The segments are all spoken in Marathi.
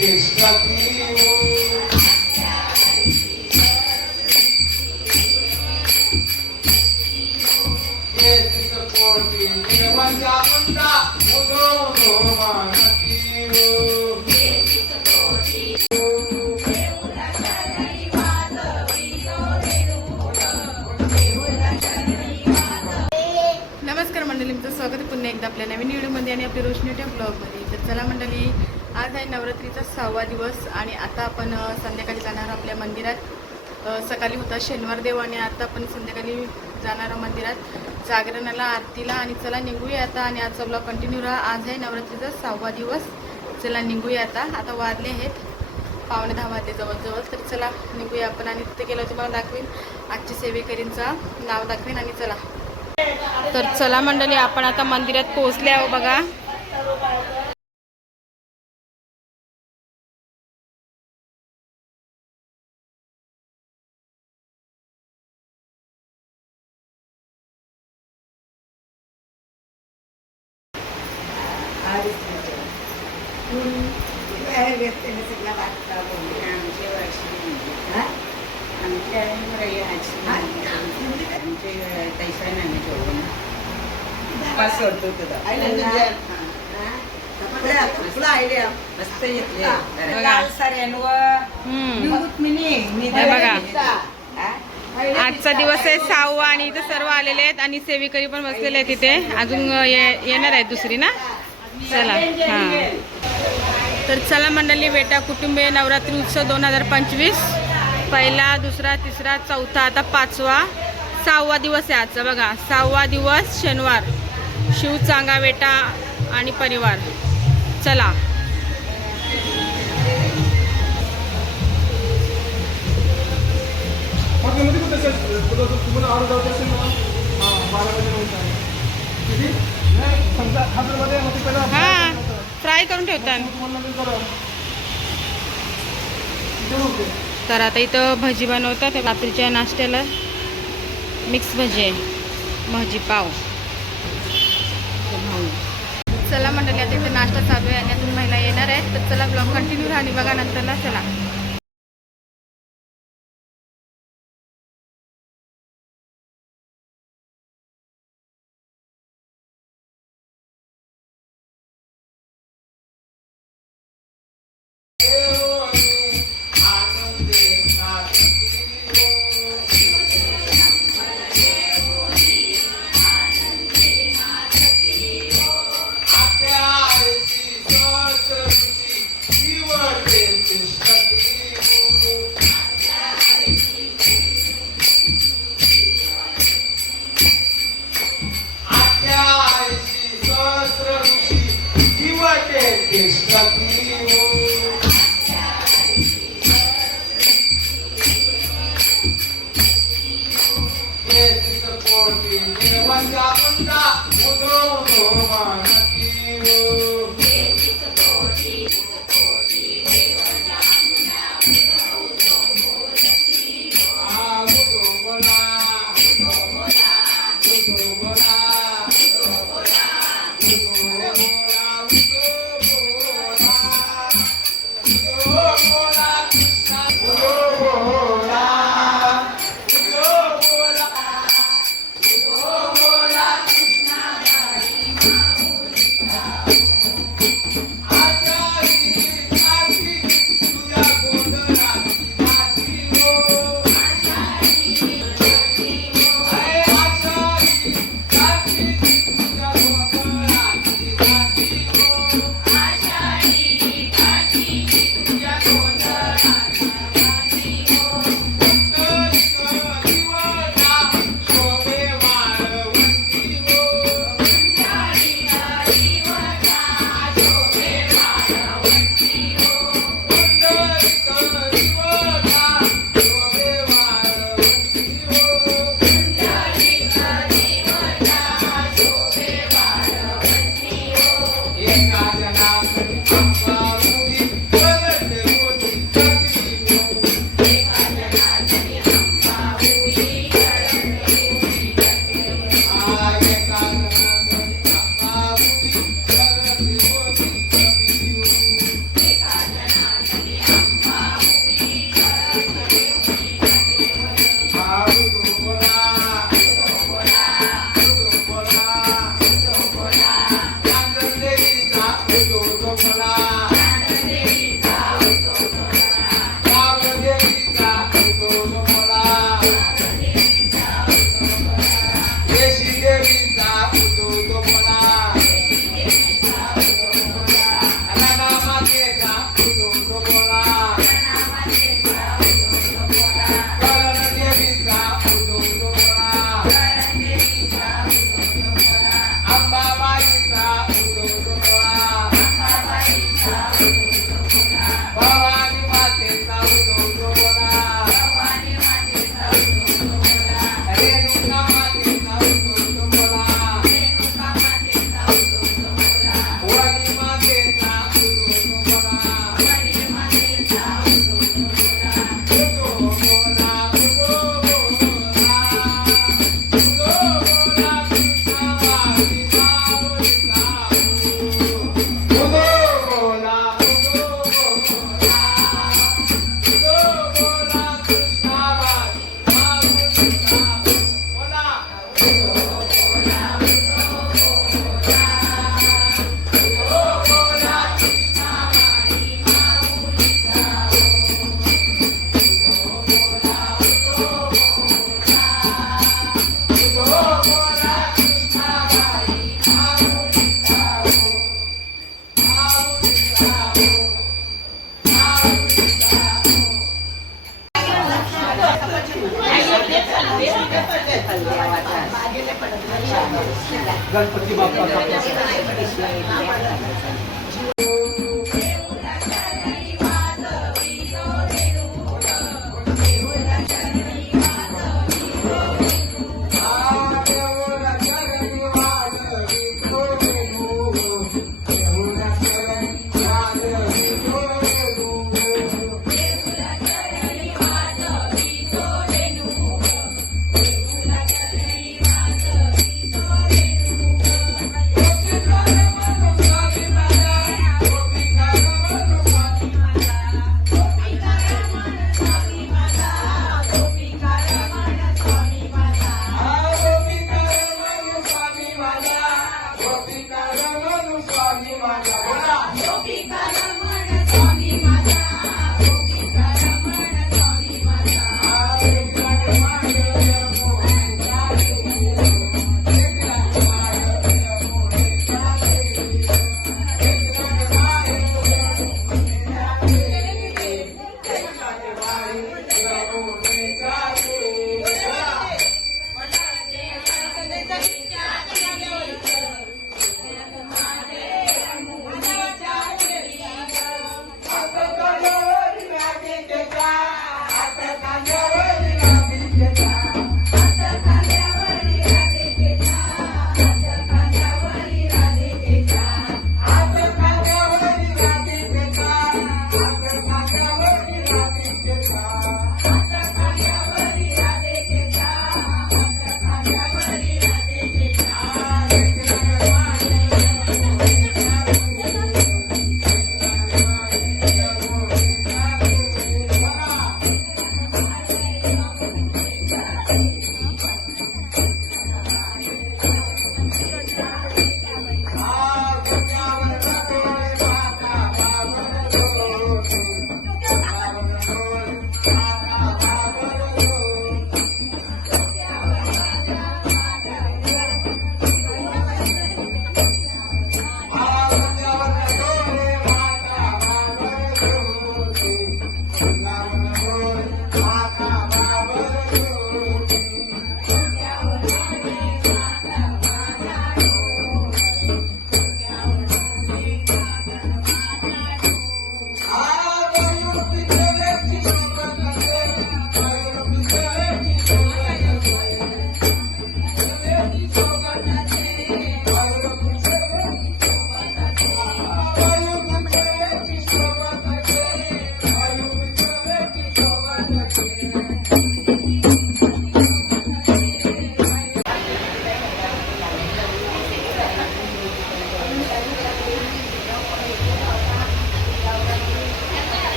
इष्टती तेहतीस कोटी देवांच्या कुंडा उदो उदो मानती नमस्कार मंडळी तुमचं स्वागत पुन्हा एकदा आपल्या नवीन व्हिडिओमध्ये आणि आपल्या रोशनीच्या ब्लॉगमध्ये. तर चला मंडळी आज आहे नवरात्रीचा सहावा दिवस आणि आता आपण संध्याकाळी जाणार आपल्या मंदिरात. सकाळी होता शनिवार देव आणि आता आपण संध्याकाळी जाणार मंदिरात. जागरणाला आरतीला आणि चला निघूया आता आणि आजचा ब्लॉग कंटिन्यू राहा. आज आहे नवरात्रीचा सहावा दिवस. चला निघूया आता. आता वाजले आहेत. पावणे दहा वाजले जवळजवळ. तर चला निघूया आपण आणि तिथे गेलं तुम्हाला दाखवेन. आजची सेवेकरींचा नाव दाखवेन आणि चला. तर चला मंडळी आपण आता मंदिरात पोहोचले आहो बघा. बघा. हम्म. बघा. आजचा दिवस आहे सहावा आणि इथं सर्व आलेले आहेत आणि सेविकरी पण बसलेले आहेत तिथे अजून ये- येणार आहेत दुसरी ना चला हा तर चला मंडळी बेटा कुटुंबीय नवरात्री उत्सव दोन हजार पंचवीस पहिला दुसरा तिसरा चौथा आता पाचवा. सहावा दिवस आहे आजचा बघा. सहावा दिवस शनिवार. शिव चांगा बेटा आणि परिवार. चला. हां हा फ्राय करून ठेवतात. तर आता इथं भजी बनवतात रात्रीच्या नाश्त्याला. मिक्स भजी आहे. भाजी पाव. चला मंडळी आता इथं नाश्ता चालू आहे आणि अजून महिला येणार आहे तर चला ब्लॉग कंटिन्यू राहणी बघा नंतरला. चला. Thank you. देवाचा गणपती बाप्पा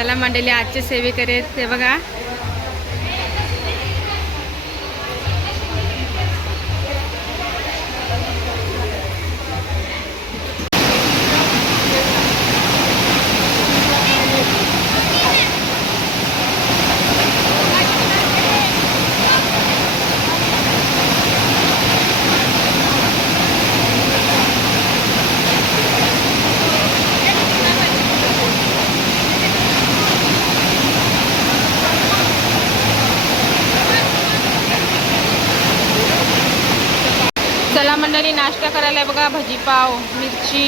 चला मंडळी आजचे सेवे करेल ते बघा बघा भजीपाव मिरची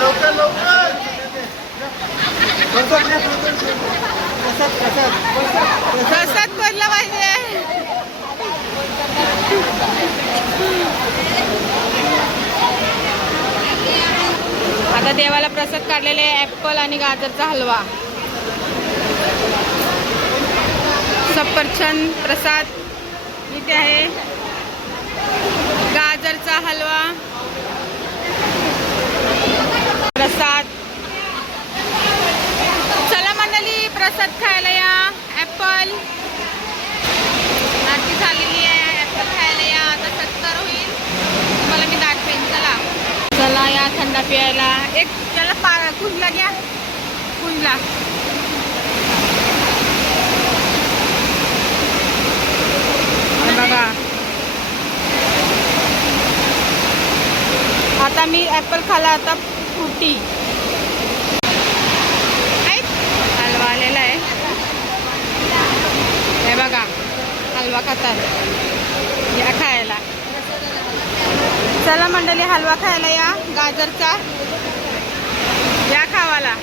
लवकर लवकर प्रसाद घ्या, पाहिजे? आता देवाला प्रसाद काढलेले ऍपल आणि गाजरचा हलवा. सफरचंद प्रसाद इथे आहे. हलवा. प्रसाद. चला मंडळी प्रसाद खायला या. ऍपल आरती झालेली आहे. ऍपल खायला या. आता सत्तर होईल. तुम्हाला मी दाखवेन. चला. चला या थंडा प्यायला. एक त्याला पा कुंजला घ्या. कुंजला बघा आता मी ॲपल खाला आता फ्रुटी. हलवा आलेला आहे. हे बघा हलवा खातात या खायला. चला मंडळी हलवा खायला या गाजरचा. या खावाला.